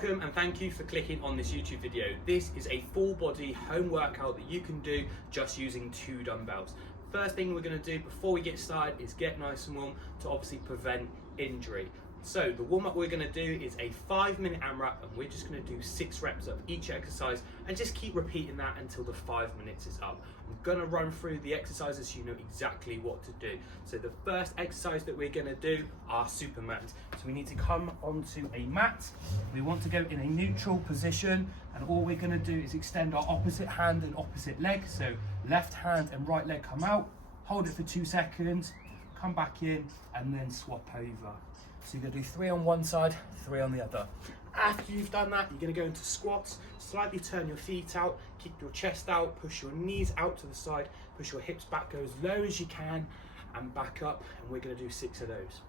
Welcome and thank you for clicking on this YouTube video. This is a full body home workout that you can do just using 2 dumbbells. First thing we're going to do before we get started is get nice and warm to obviously prevent injury. So the warm up we're going to do is a 5-minute AMRAP, and we're just going to do 6 reps of each exercise and just keep repeating that until the 5 minutes is up. I'm going to run through the exercises so you know exactly what to do. So the first exercise that we're going to do are Supermans. So we need to come onto a mat. We want to go in a neutral position, and all we're going to do is extend our opposite hand and opposite leg. So left hand and right leg come out, hold it for 2 seconds, come back in, and then swap over. So you're going to do 3 on one side, 3 on the other. After you've done that, you're going to go into squats. Slightly turn your feet out, keep your chest out, push your knees out to the side, push your hips back, go as low as you can, and back up. And we're going to do 6 of those.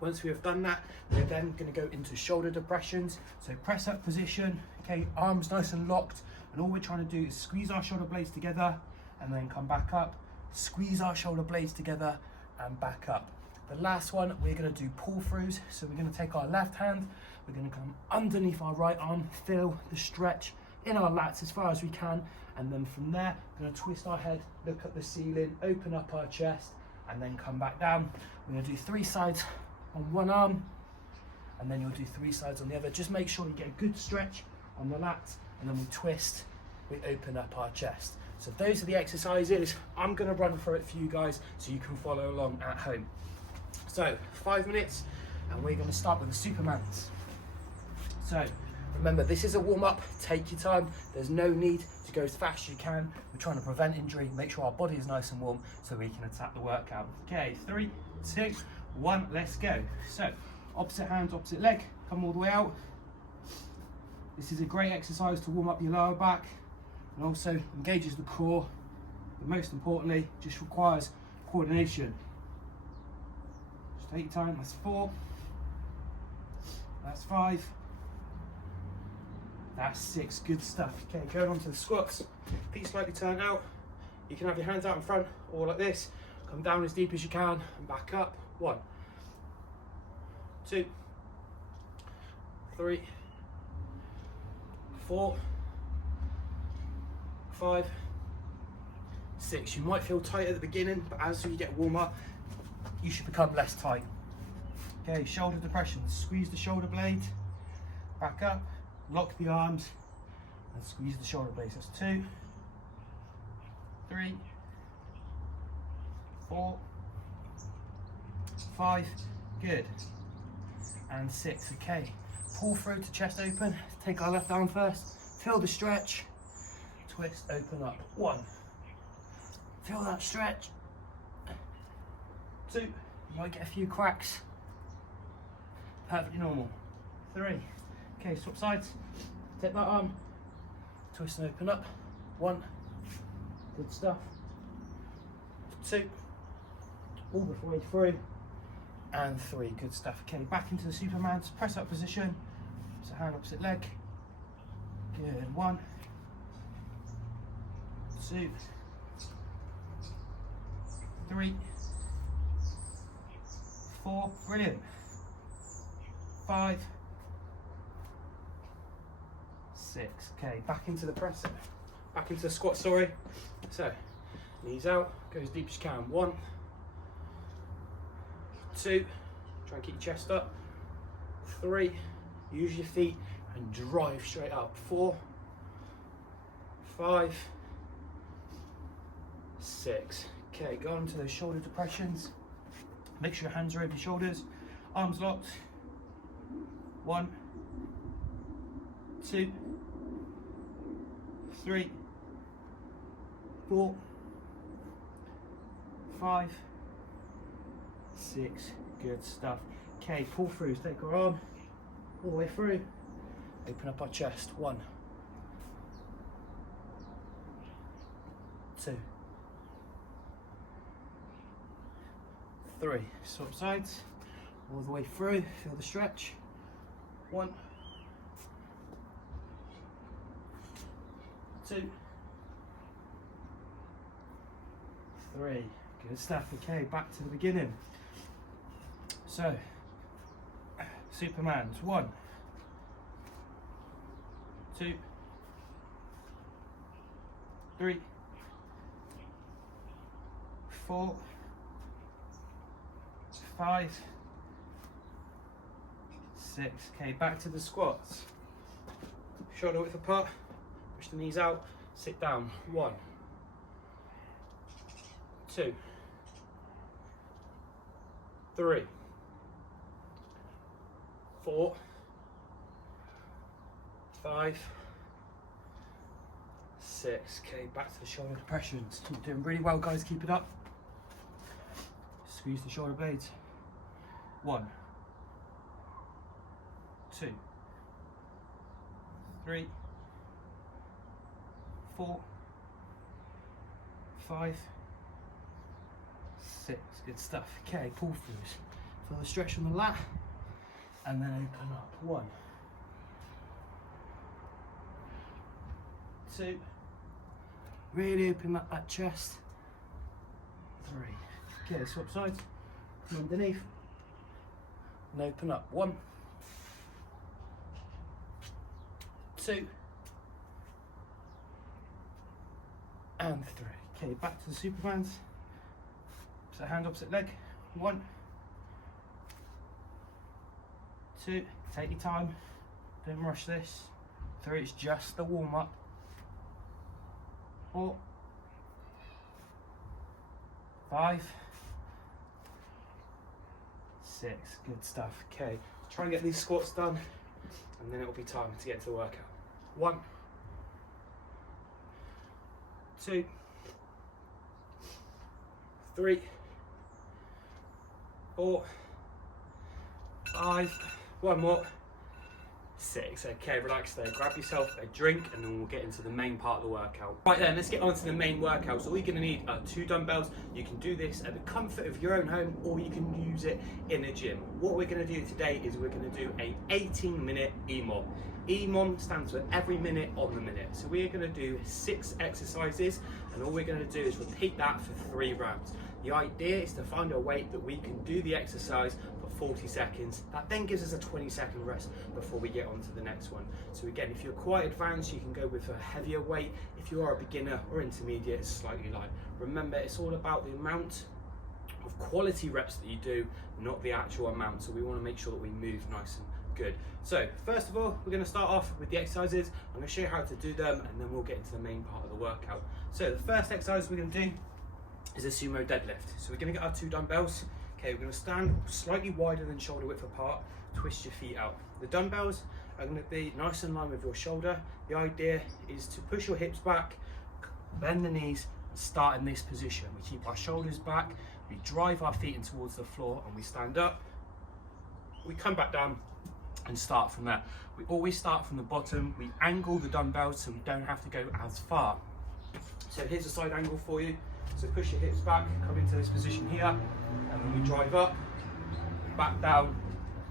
Once we have done that, we're then going to go into shoulder depressions. So press up position, okay, arms nice and locked. And all we're trying to do is squeeze our shoulder blades together and then come back up. Squeeze our shoulder blades together and back up. The last one, we're going to do pull throughs. So we're going to take our left hand, we're going to come underneath our right arm, feel the stretch in our lats as far as we can, and then from there, we're going to twist our head, look at the ceiling, open up our chest, and then come back down. We're going to do 3 sides on one arm, and then you'll do 3 sides on the other. Just make sure you get a good stretch on the lats, and then we twist, we open up our chest. So those are the exercises. I'm going to run through it for you guys so you can follow along at home. So 5 minutes, and we're going to start with the Supermans. So remember, this is a warm-up. Take your time. There's no need to go as fast as you can. We're trying to prevent injury, make sure our body is nice and warm so we can attack the workout. Okay, 3, 2, 1, let's go. So opposite hand, opposite leg, come all the way out. This is a great exercise to warm up your lower back and also engages the core, but most importantly, just requires coordination. Just take your time. That's 4, that's 5, that's 6. Good stuff. Okay, going on to the squats. Feet slightly turned out. You can have your hands out in front or like this. Come down as deep as you can and back up. 1, 2, 3, 4, 5, 6. You might feel tight at the beginning, but as you get warmer, you should become less tight. Okay, shoulder depressions. Squeeze the shoulder blade, back up, lock the arms, and squeeze the shoulder blades. That's 2, 3, 4, 5, good, and 6. Okay, pull through to chest open. Take our left arm first, feel the stretch, twist, open up. 1, feel that stretch. 2, you might get a few cracks, perfectly normal. 3, okay, swap sides, take that arm, twist and open up. 1, good stuff. 2, all the way through, and 3, good stuff. Okay, back into the Supermans, press up position, so hand opposite leg, good. 1, 2, 3, 4, brilliant. 5, 6. Okay, back into the press, back into the squat, sorry. So, knees out, go as deep as you can. 1, 2, try and keep your chest up. 3, use your feet and drive straight up. 4, 5, 6. Okay, go on to those shoulder depressions. Make sure your hands are over your shoulders, arms locked. 1, 2, 3, 4, 5, 6. Good stuff. Okay, pull throughs. Take our arm all the way through. Open up our chest. 1, 2, 3. Swap sides. All the way through. Feel the stretch. 1, 2, 3. Good stuff. Okay, back to the beginning. So, Supermans. 1, 2, 3, 4, 5, 6. Okay, back to the squats. Shoulder width apart, push the knees out, sit down. 1, 2, 3, 4, 5, 6. Okay, back to the shoulder depressions. You're doing really well, guys. Keep it up. Squeeze the shoulder blades. 1, 2, 3, 4, 5, 6. Good stuff. Okay, pull throughs. Feel the stretch on the lat, and then open up. 1, 2. Really open up that chest. 3. Okay, swap sides. Come underneath. And open up. 1, 2, and 3. Okay, back to the Supermans. So hand opposite leg. 1, 2. Take your time. Don't rush this. 3. It's just the warm up. 4, 5, 6. Good stuff. Okay, try and get these squats done, and then it will be time to get to the workout. 1, 2, 3, 4, 5. One more. 6. Okay, relax there. Grab yourself a drink, and then we'll get into the main part of the workout. Right then, let's get on to the main workout. So we're going to need 2 dumbbells. You can do this at the comfort of your own home, or you can use it in a gym. What we're going to do today is we're going to do a 18-minute EMOM. EMOM stands for every minute on the minute. So we're going to do 6 exercises, and all we're going to do is repeat that for 3 rounds. The idea is to find a weight that we can do the exercise for 40 seconds. That then gives us a 20-second rest before we get on to the next one. So again, if you're quite advanced, you can go with a heavier weight. If you are a beginner or intermediate, it's slightly light. Remember, it's all about the amount of quality reps that you do, not the actual amount. So we want to make sure that we move nice and good. So first of all, we're going to start off with the exercises. I'm going to show you how to do them, and then we'll get into the main part of the workout. So the first exercise we're going to do is a sumo deadlift. So we're going to get our 2 dumbbells. Okay, we're going to stand slightly wider than shoulder width apart, twist your feet out. The dumbbells are going to be nice in line with your shoulder. The idea is to push your hips back, bend the knees, and start in this position. We keep our shoulders back, we drive our feet in towards the floor, and we stand up. We come back down and start from there. We always start from the bottom. We angle the dumbbells so we don't have to go as far. So here's a side angle for you. So push your hips back, come into this position here, and then we drive up, back down,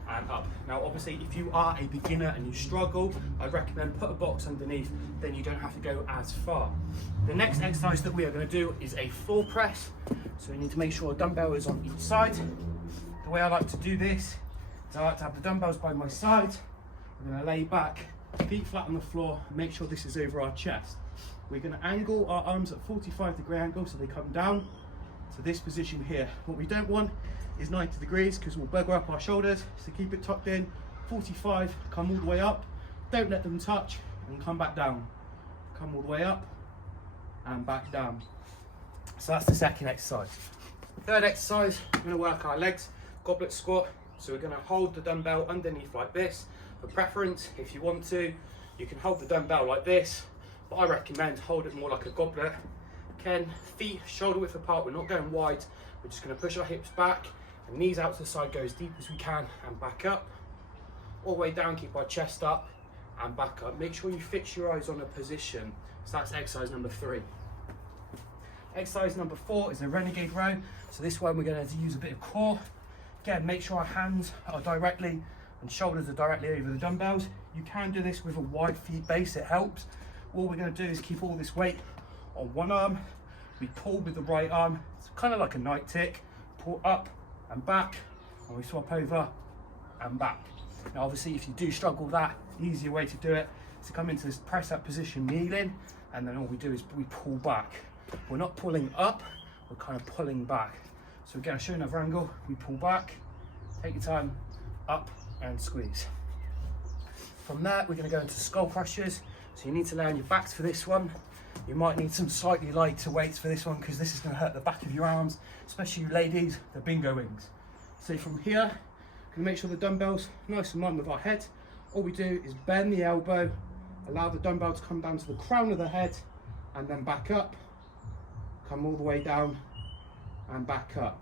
and up. Now obviously, if you are a beginner and you struggle, I recommend put a box underneath, then you don't have to go as far. The next exercise that we are going to do is a floor press. So we need to make sure a dumbbell is on each side. The way I like to do this is I like to have the dumbbells by my side. I'm going to lay back, feet flat on the floor, and make sure this is over our chest. We're going to angle our arms at 45-degree angle so they come down to this position here. What we don't want is 90 degrees because we'll bugger up our shoulders. So keep it tucked in, 45, come all the way up. Don't let them touch, and come back down. Come all the way up and back down. So that's the second exercise. Third exercise, we're going to work our legs, goblet squat. So we're going to hold the dumbbell underneath like this. For preference, if you want to, you can hold the dumbbell like this. But I recommend hold it more like a goblet. Again, feet shoulder width apart, we're not going wide. We're just going to push our hips back, and knees out to the side, go as deep as we can, and back up. All the way down, keep our chest up, and back up. Make sure you fix your eyes on a position. So that's exercise number 3. Exercise number 4 is a Renegade Row. So this one we're going to use a bit of core. Again, make sure our hands are directly and shoulders are directly over the dumbbells. You can do this with a wide feet base, it helps. All we're going to do is keep all this weight on one arm. We pull with the right arm. It's kind of like a night tick. Pull up and back, and we swap over and back. Now obviously if you do struggle with that, easier way to do it is to come into this press up position kneeling, and then all we do is we pull back. We're not pulling up, we're kind of pulling back. So again, I'll show you another angle. We pull back, take your time, up and squeeze. From there, we're going to go into skull crushers. So you need to lay on your backs for this one. You might need some slightly lighter weights for this one because this is going to hurt the back of your arms, especially you ladies, the bingo wings. So from here, we're going to make sure the dumbbell's nice and line with our head. All we do is bend the elbow, allow the dumbbell to come down to the crown of the head, and then back up, come all the way down and back up.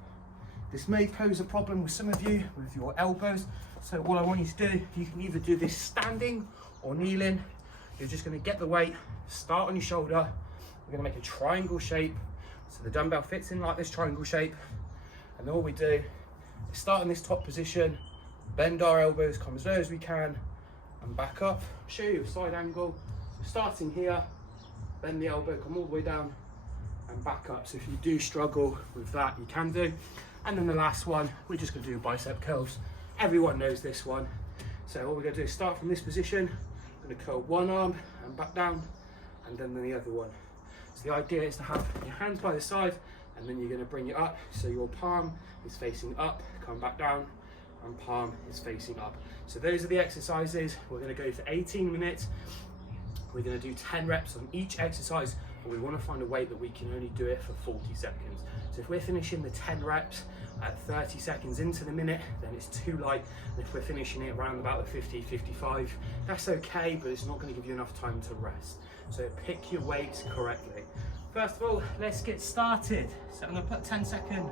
This may pose a problem with some of you with your elbows, so all I want you to do, you can either do this standing or kneeling. You're just going to get the weight, start on your shoulder. We're going to make a triangle shape, so the dumbbell fits in like this triangle shape, and all we do is start in this top position, bend our elbows, come as low as we can, and back up. Show you a side angle. So starting here, bend the elbow, come all the way down and back up. So if you do struggle with that, you can do. And then the last one, we're just going to do bicep curls. Everyone knows this one. So all we're going to do is start from this position. I'm going to curl one arm and back down, and then the other one. So the idea is to have your hands by the side, and then you're going to bring it up. So your palm is facing up, come back down, and palm is facing up. So those are the exercises. We're going to go for 18 minutes. We're going to do 10 reps on each exercise, but we want to find a weight that we can only do it for 40 seconds. So if we're finishing the 10 reps at 30 seconds into the minute, then it's too light. And if we're finishing it around about the 50, 55, that's okay, but it's not going to give you enough time to rest. So pick your weights correctly. First of all, let's get started. So I'm going to put a 10-second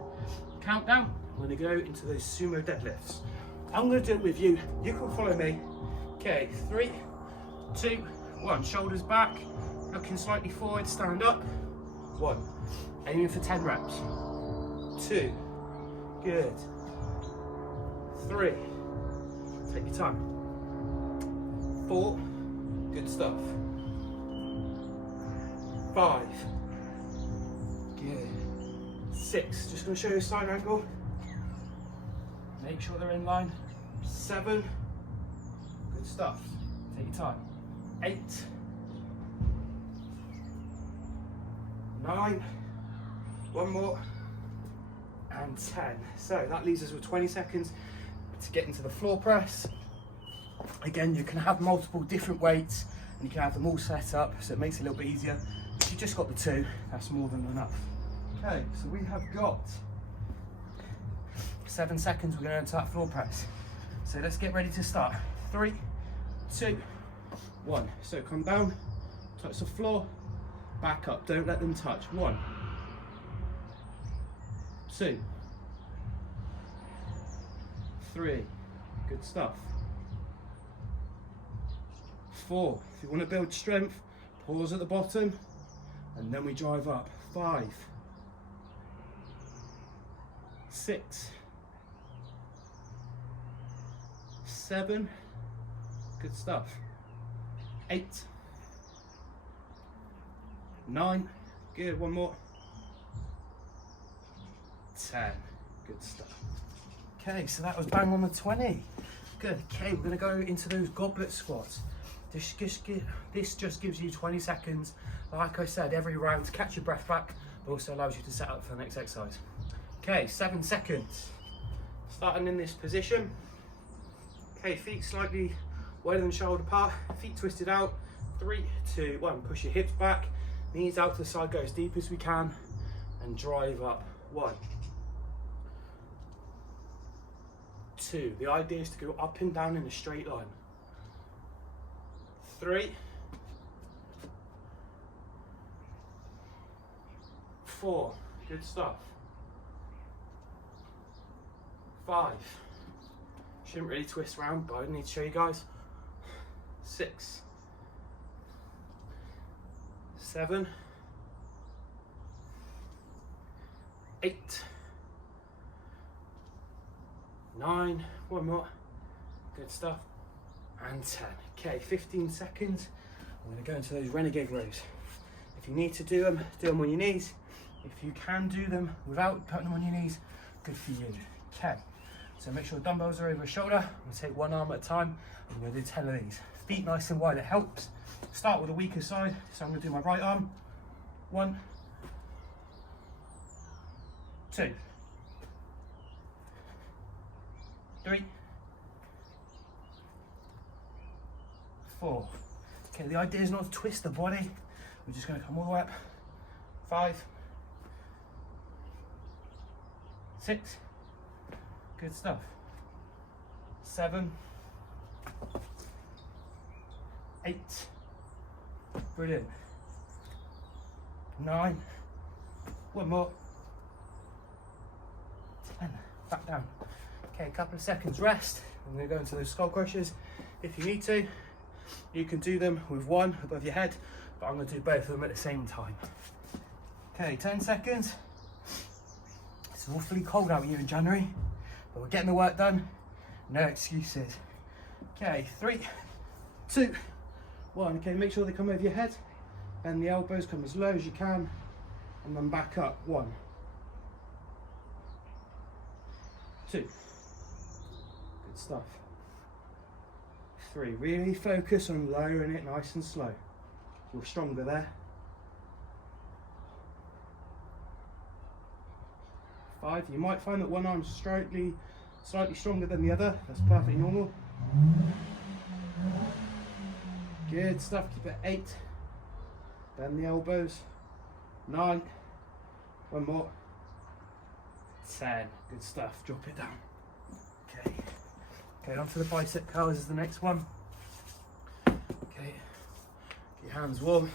countdown. I'm going to go into those sumo deadlifts. I'm going to do it with you. You can follow me. Okay, 3, 2, 1. Shoulders back, looking slightly forward, stand up. 1. Aiming for 10 reps. 2. Good. 3. Take your time. 4. Good stuff. 5. Good. 6. Just going to show you a side angle. Make sure they're in line. 7. Good stuff. Take your time. 8. 9. One more. And 10. So that leaves us with 20 seconds to get into the floor press. Again, you can have multiple different weights and you can have them all set up, so it makes it a little bit easier. If you just got the 2, that's more than enough. Okay, so we have got 7 seconds. We're going to enter that floor press. So let's get ready to start. 3, 2, 1. So come down, touch the floor, back up. Don't let them touch. 1, 2, 3. Good stuff. 4. If you want to build strength, pause at the bottom, and then we drive up. 5, 6, 7. Good stuff. 8, 9. Good. One more. 10. Good stuff. Okay, so that was bang on the 20. Good. Okay, we're going to go into those goblet squats. This just gives you 20 seconds, like I said, every round to catch your breath back, but also allows you to set up for the next exercise. Okay, 7 seconds. Starting in this position. Okay, feet slightly wider than shoulder apart, feet twisted out. 3, 2, 1. Push your hips back, knees out to the side, go as deep as we can, and drive up. 1, 2. The idea is to go up and down in a straight line. 3, 4. Good stuff. 5. Shouldn't really twist around, but I need to show you guys. 6, 7, 8, 9. One more. Good stuff. And 10. Okay, 15 seconds. I'm going to go into those Renegade Rows. If you need to do them on your knees. If you can do them without putting them on your knees, good for you. Okay, so make sure the dumbbells are over your shoulder. I'm going to take one arm at a time. I'm going to do 10 of these. feet nice and wide. It helps. Start with the weaker side. So I'm going to do my right arm. 1, 2, 3, 4. Okay, the idea is not to twist the body. We're just going to come all the way up. 5, 6. Good stuff. 7, 8. Brilliant. 9. One more. 10. Back down. Okay, a couple of seconds rest. I'm going to go into those skull crushers. If you need to, you can do them with one above your head, but I'm going to do both of them at the same time. Okay, 10 seconds. It's awfully cold out here in January, but we're getting the work done. No excuses. Okay, 3, 2, 1. Okay, make sure they come over your head, and the elbows come as low as you can, and then back up. 1, 2. Good stuff. 3. Really focus on lowering it nice and slow. You're stronger there. 5. You might find that one arm's slightly stronger than the other. That's perfectly normal. Good stuff. Keep it 8. Bend the elbows. 9. One more. 10. Good stuff. Drop it down. Okay. Okay, on to the bicep curls is the next one. Okay. Get your hands warm.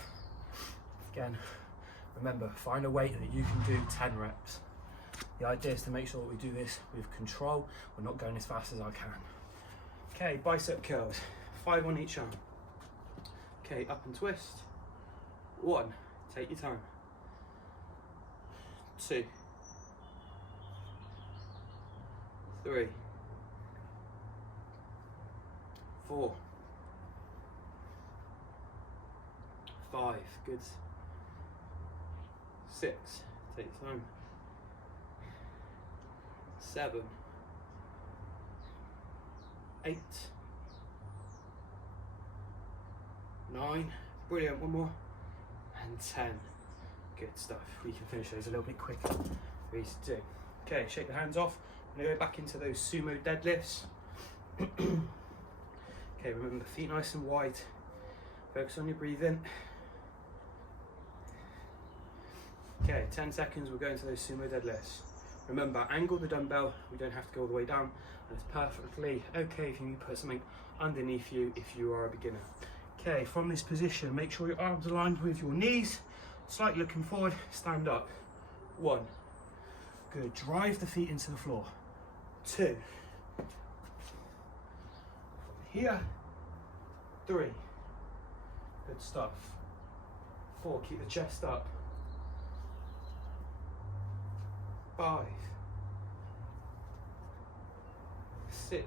Again, remember, find a weight that you can do 10 reps. The idea is to make sure that we do this with control. We're not going as fast as I can. Okay, bicep curls. 5 on each arm. Okay, up and twist. 1. Take your time. 2. 3. 4. 5. Good. 6. Take your time. 7. 8. 9. Brilliant. One more. And 10. Good stuff. We can finish those a little bit quicker. 3 to 2. Okay, shake the hands off. I'm going to go back into those sumo deadlifts. Okay, remember, feet nice and wide. Focus on your breathing. Okay, 10 seconds, we'll go into those sumo deadlifts. Remember, angle the dumbbell. We don't have to go all the way down. And it's perfectly okay if you put something underneath you if you are a beginner. Okay, from this position, make sure your arms are aligned with your knees. Slightly looking forward, stand up. 1. Good, drive the feet into the floor. 2. Here. 3. Good stuff. 4. Keep the chest up. 5. 6.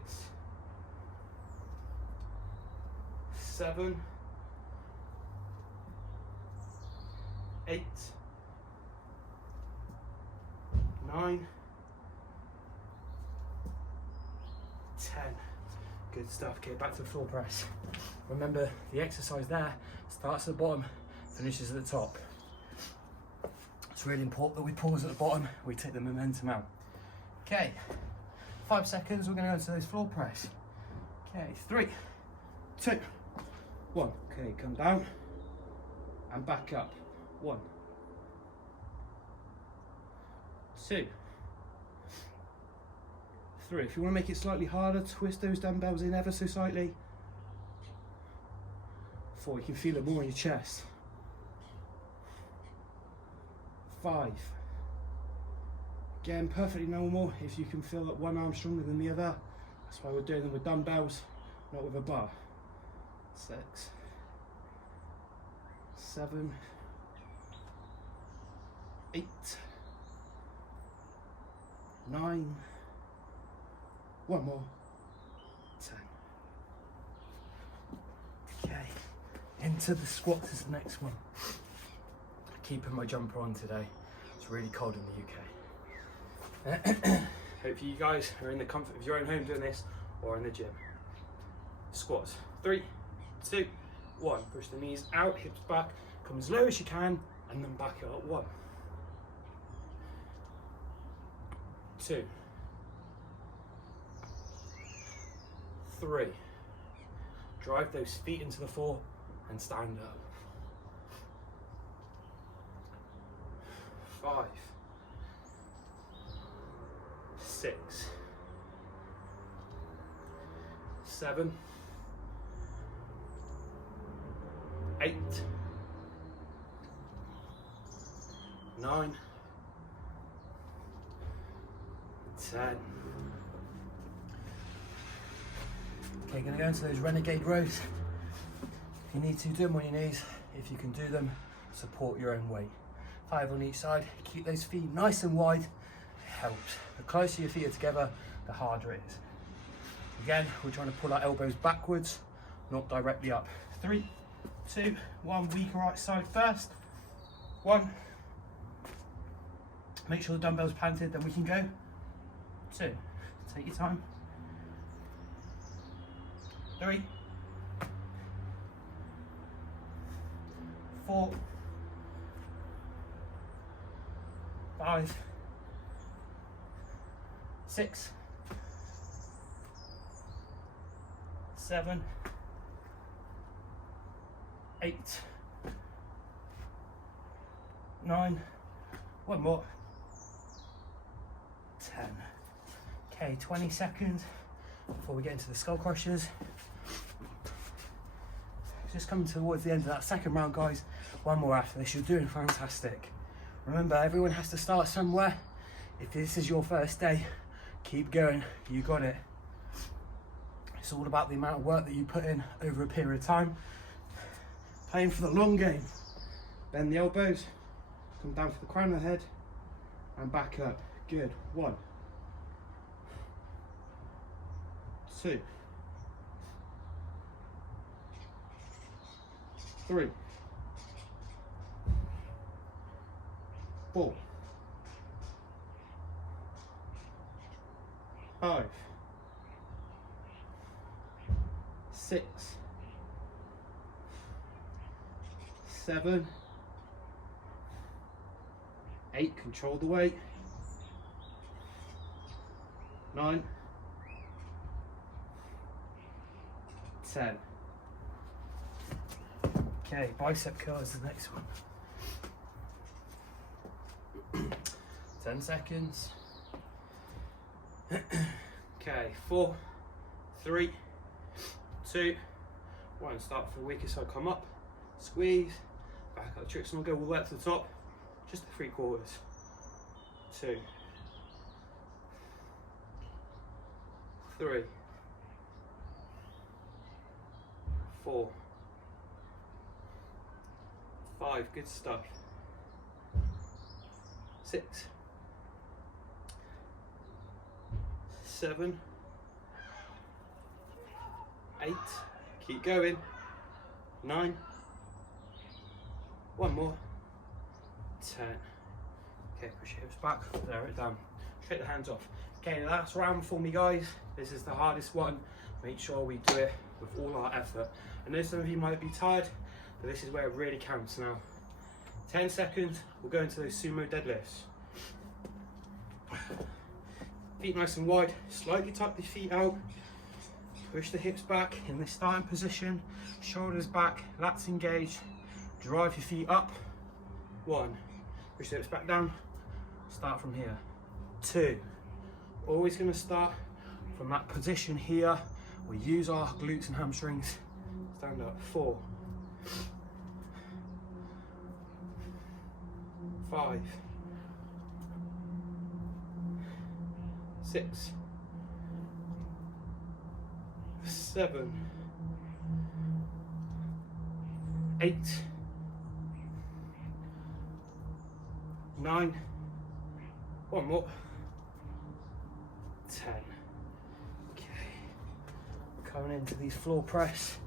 7. 8. 9. 10. Good stuff. Okay, back to the floor press. Remember, the exercise there starts at the bottom, finishes at the top. It's really important that we pause at the bottom, we take the momentum out. Okay, 5 seconds, we're going to go into those floor press. Okay, 3, 2, 1. Okay, come down and back up. 1, 2, 3. If you want to make it slightly harder, twist those dumbbells in ever so slightly. 4. You can feel it more in your chest. 5. Again, perfectly normal if you can feel that one arm stronger than the other. That's why we're doing them with dumbbells, not with a bar. 6, 7, 8, 9. One more. 10. Okay, into the squats is the next one. Keeping my jumper on today. It's really cold in the UK. Hope you guys are in the comfort of your own home doing this or in the gym. Squats. 3, 2, 1. Push the knees out, hips back, come as low as you can, and then back it up. 1, 2, 3. Drive those feet into the floor and stand up. 5, 6, 7, 8, 9, 10. Okay, gonna go into those Renegade Rows. If you need to, do them on your knees. If you can do them, support your own weight. 5 on each side. Keep those feet nice and wide. It helps. The closer your feet are together, the harder it is. Again, we're trying to pull our elbows backwards, not directly up. 3, 2, 1. Weaker right side first. 1. Make sure the dumbbell's planted, then we can go. 2. Take your time. 3, 4, 5, 6, 7, 8, 9, one more, 10. Okay, 20 seconds before we get into the skull crushers. Just coming towards the end of that second round, guys. One more after this. You're doing fantastic. Remember, everyone has to start somewhere. If this is your first day, keep going. You got it. It's all about the amount of work that you put in over a period of time. Playing for the long game. Bend the elbows, come down to the crown of the head, and back up. Good. 1, 2, 3, 4, 5, 6, 7, 8, control the weight, 9, 10. Okay, bicep curl is the next one. 10 seconds. Okay, 4, 3, 2, 1. Start for the weakest side, come up, squeeze, back up the tricks, and we'll go all the way up to the top, just the 3/4. 2, 3, 4, 5, good stuff. 6, 7, 8, keep going. 9, one more. 10. Okay, push your hips back, lower it down. Straight the hands off. Okay, last round for me, guys. This is the hardest one. Make sure we do it with all our effort. I know some of you might be tired, but this is where it really counts now. 10 seconds, we'll go into those Sumo Deadlifts. Feet nice and wide, slightly tuck the feet out. Push the hips back in this starting position. Shoulders back, lats engaged. Drive your feet up. 1. Push the hips back down. Start from here. 2. Always going to start from that position here. We use our glutes and hamstrings. Stand up. 4, 5, 6, 7, 8, 9, one more, 10. Okay, coming into these floor press.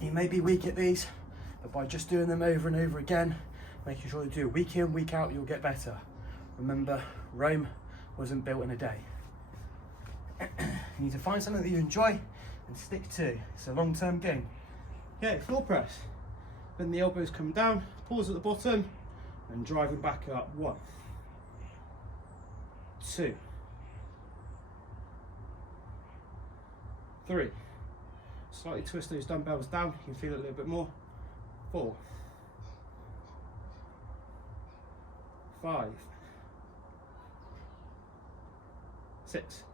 You may be weak at these, but by just doing them over and over again, making sure you do it week in, week out, you'll get better. Remember, Rome wasn't built in a day. You need to find something that you enjoy and stick to. It's a long-term game. Okay, floor press. Then the elbows come down, pause at the bottom, and driving back up. 1, 2, 3. Slightly twist those dumbbells down, you can feel it a little bit more. 4, 5, 6,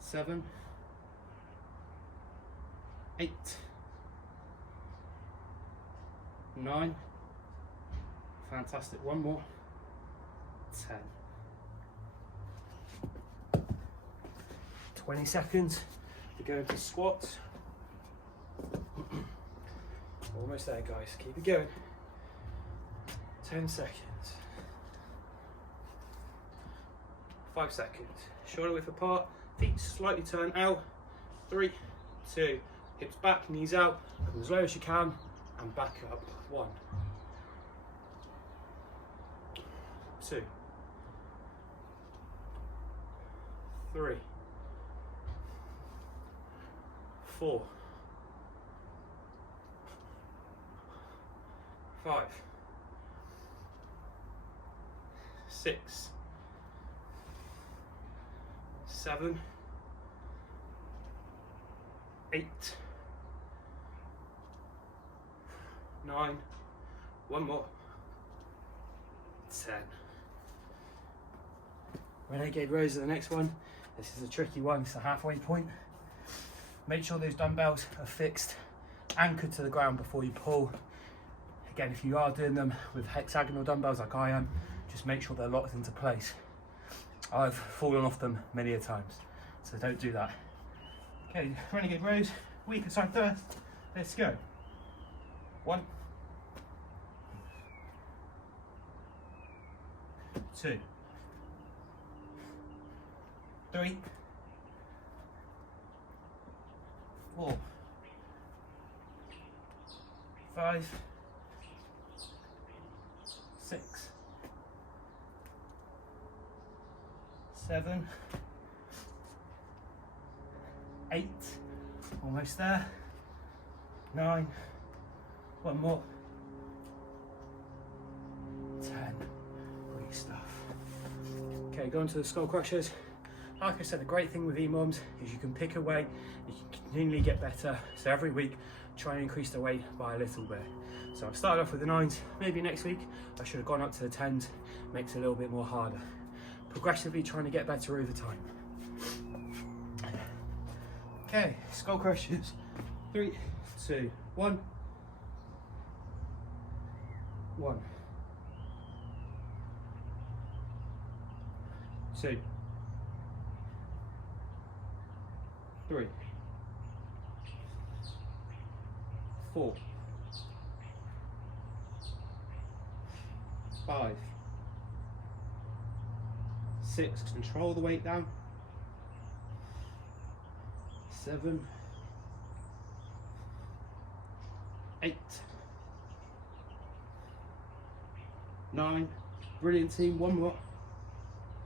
7, 8, 9. Fantastic. One more. 10. 20 seconds to go into squats. Almost there, guys. Keep it going. 10 seconds. 5 seconds. Shoulder width apart. Feet slightly turn out. 3, 2. Hips back, knees out. Come as low as you can and back up. 1, 2, 3, 4, 5, 6, 7, 8, 9, one more, 10. Renegade Rows are the next one. This is a tricky one, it's a halfway point. Make sure those dumbbells are fixed, anchored to the ground before you pull. Again, if you are doing them with hexagonal dumbbells like I am, just make sure they're locked into place. I've fallen off them many a times, so don't do that. Okay, Renegade Rows, weaker side first. Let's go. 1, 2, 3, 4, 5, 6, 7, 8, almost there, 9, one more, 10, great stuff. Okay, going to the skull crushers. Like I said, the great thing with EMOMs is you can pick away, you can continually get better, so every week try and increase the weight by a little bit. So I've started off with the 9s, maybe next week I should have gone up to the 10s, makes it a little bit more harder. Progressively trying to get better over time. Okay, skull crushers. 3, 2, 1. 1, 2, 3, 4, 5, 6, control the weight down. 7, 8, 9, brilliant team, one more,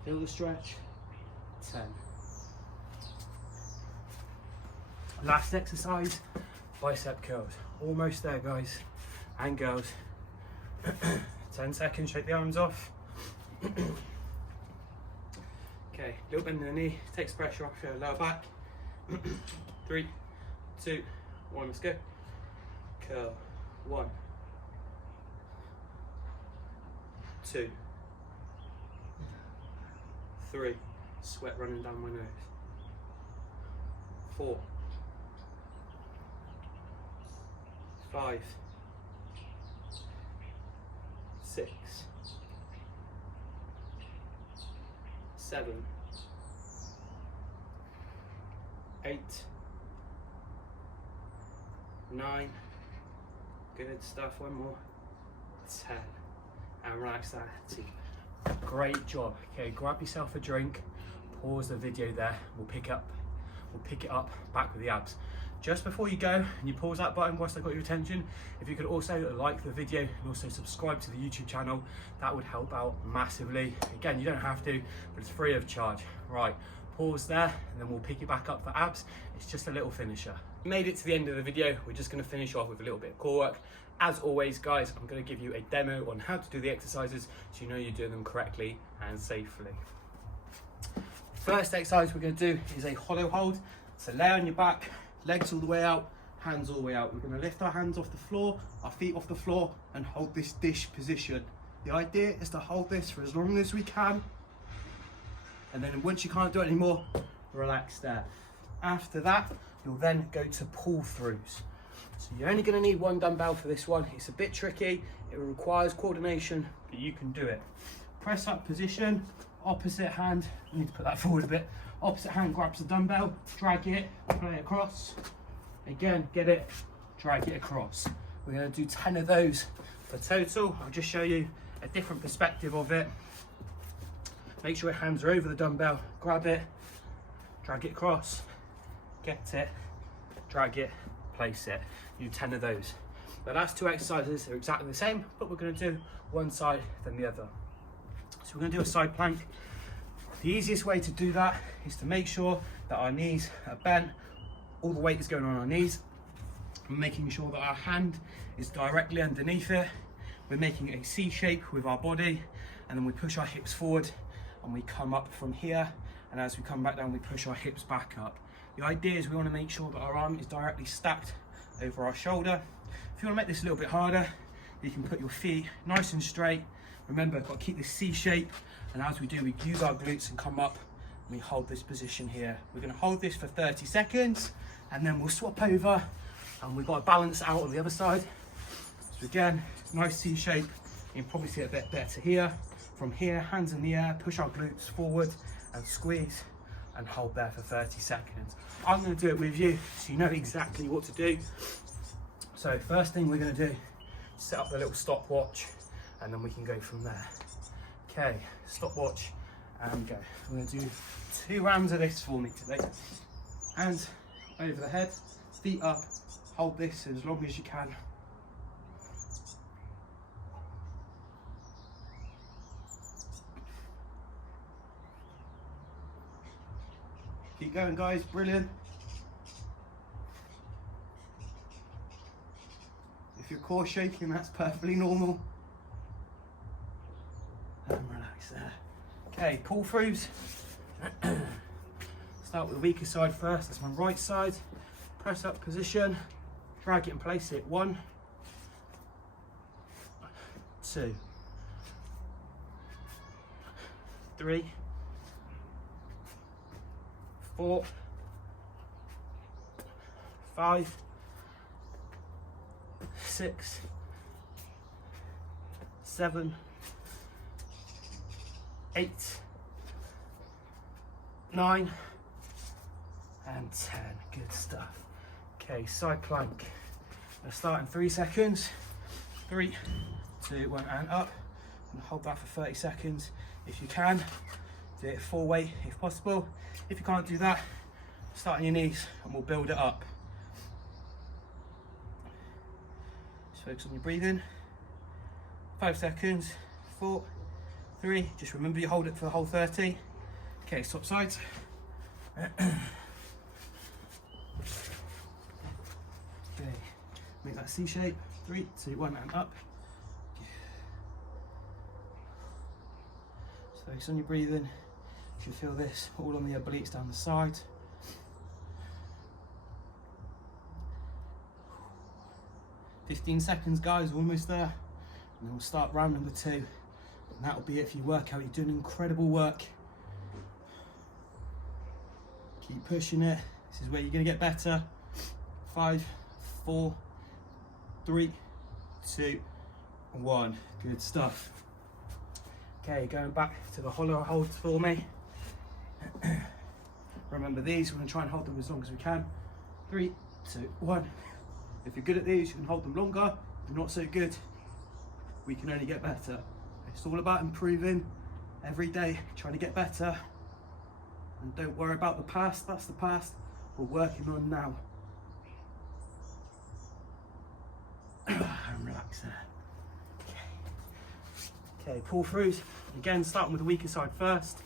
feel the stretch, 10. Last exercise, bicep curls, almost there guys and girls. 10 seconds, shake the arms off. Okay, little bend in the knee, takes pressure off your lower back. 3, 2, 1, let's go. Curl, 1, 2, 3, sweat running down my nose. 4, 5, 6, 7, 8, 9, good stuff, one more, 10, and relax that team. Great job. Okay, grab yourself a drink, pause the video there, we'll pick it up back with the abs. Just before you go and you pause that button whilst I got your attention, if you could also like the video and also subscribe to the YouTube channel, that would help out massively. Again, you don't have to, but it's free of charge. Right, pause there, and then we'll pick it back up for abs. It's just a little finisher. We made it to the end of the video. We're just going to finish off with a little bit of core work. As always, guys, I'm going to give you a demo on how to do the exercises so you know you're doing them correctly and safely. First exercise we're going to do is a hollow hold. So lay on your back, legs all the way out, hands all the way out. We're going to lift our hands off the floor, our feet off the floor, and hold this dish position. The idea is to hold this for as long as we can, and then once you can't do it anymore, relax there. After that, you'll then go to pull throughs. So you're only going to need one dumbbell for this one. It's a bit tricky, it requires coordination, but you can do it. Press up position, opposite hand, I need to put that forward a bit. Opposite hand grabs the dumbbell, drag it, play it across. Again, get it, drag it across. We're going to do 10 of those for total. I'll just show you a different perspective of it. Make sure your hands are over the dumbbell, grab it, drag it across, get it, drag it, place it. Do 10 of those. The last two exercises are exactly the same, but we're going to do one side then the other. So we're going to do a side plank. The easiest way to do that is to make sure that our knees are bent, all the weight is going on our knees, and making sure that our hand is directly underneath it. We're making a C shape with our body, and then we push our hips forward and we come up from here, and as we come back down we push our hips back up. The idea is we want to make sure that our arm is directly stacked over our shoulder. If you want to make this a little bit harder, you can put your feet nice and straight. Remember, got to keep this C shape, and as we do, we use our glutes and come up and we hold this position here. We're going to hold this for 30 seconds and then we'll swap over, and we've got to balance out on the other side. So again, nice C shape. You can probably see it a bit better here. From here, hands in the air, push our glutes forward and squeeze and hold there for 30 seconds. I'm going to do it with you so you know exactly what to do. So first thing we're going to do, set up the little stopwatch, and then we can go from there. Okay, stopwatch and go. We're going to do 2 rounds of this for me today. Hands over the head, feet up, hold this as long as you can. Keep going, guys, brilliant. If your core's shaking, that's perfectly normal. And relax there. Okay, pull throughs. Start with the weaker side first. That's my right side. Press up position, drag it and place it. 1, 2, 3, 4, 5, 6, 7, 8, 9, and 10. Good stuff. Okay, side plank. Let's start in 3 seconds. 3, 2, 1, and up. And hold that for 30 seconds. If you can, do it full weight if possible. If you can't do that, start on your knees and we'll build it up. Just focus on your breathing. 5 seconds. 4, 3. Just remember you hold it for the whole 30. Okay, swap sides. Okay, make that C shape. 3, 2, 1, and up. Just focus on your breathing. You can feel this all on the obliques down the side. "15 seconds, guys, almost there. And then we'll start round number 2. And that'll be it for your workout. You're doing incredible work. Keep pushing it. This is where you're going to get better. 5, 4, 3, 2, 1. Good stuff. Okay, going back to the hollow holds for me. Remember these, we're going to try and hold them as long as we can. 3, 2, 1. If you're good at these, you can hold them longer. If you're not so good, we can only get better. It's all about improving every day, trying to get better. And don't worry about the past, that's the past. We're working on now. And relax there. Okay, pull throughs. Again, starting with the weaker side first.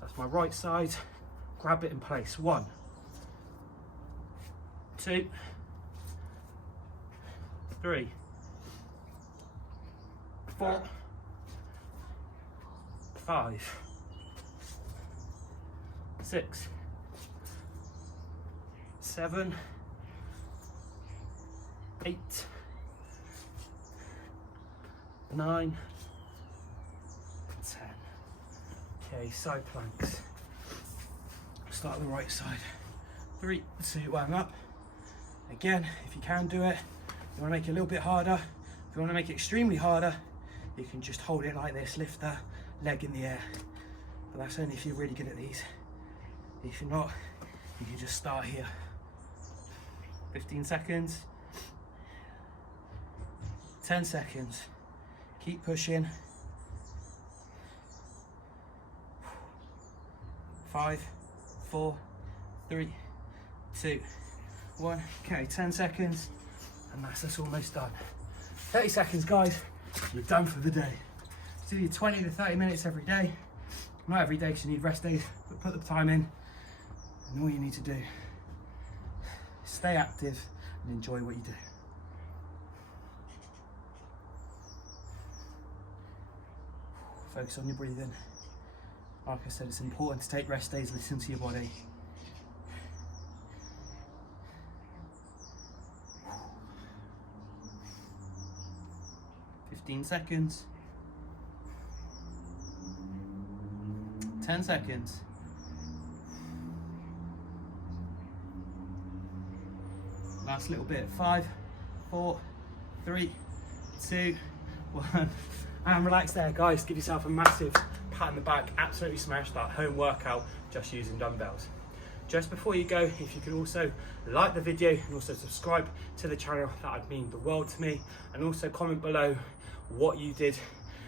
That's my right side. grab it in place. 1, 2, 3, 4, 5, 6, 7, 8, 9, 10. Okay, side planks. Start on the right side. 3, 2, 1, up. Again, if you can do it, you want to make it a little bit harder. If you want to make it extremely harder, you can just hold it like this, lift the leg in the air. But that's only if you're really good at these. If you're not, you can just start here. 15 seconds. 10 seconds. Keep pushing. 5, 4, 3, 2, 1. Okay, 10 seconds. And that's us almost done. 30 seconds, guys. You're done for the day. Do your 20 to 30 minutes every day. Not every day because you need rest days, but put the time in. And all you need to do, stay active and enjoy what you do. Focus on your breathing. Like I said, it's important to take rest days, listen to your body. "15 seconds. 10 seconds. Last little bit. 5, 4, 3, 2, 1. And relax there, guys. Give yourself a massive pat on the back. Absolutely smashed that home workout just using dumbbells. Just before you go, if you could also like the video and also subscribe to the channel, that would mean the world to me. And also comment below what you did,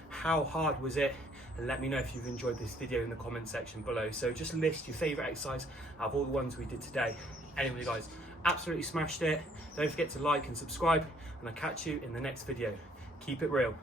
how hard was it, and let me know if you've enjoyed this video in the comment section below. So just list your favorite exercise out of all the ones we did today. Anyway, guys, absolutely smashed it. Don't forget to like and subscribe, and I'll catch you in the next video. Keep it real.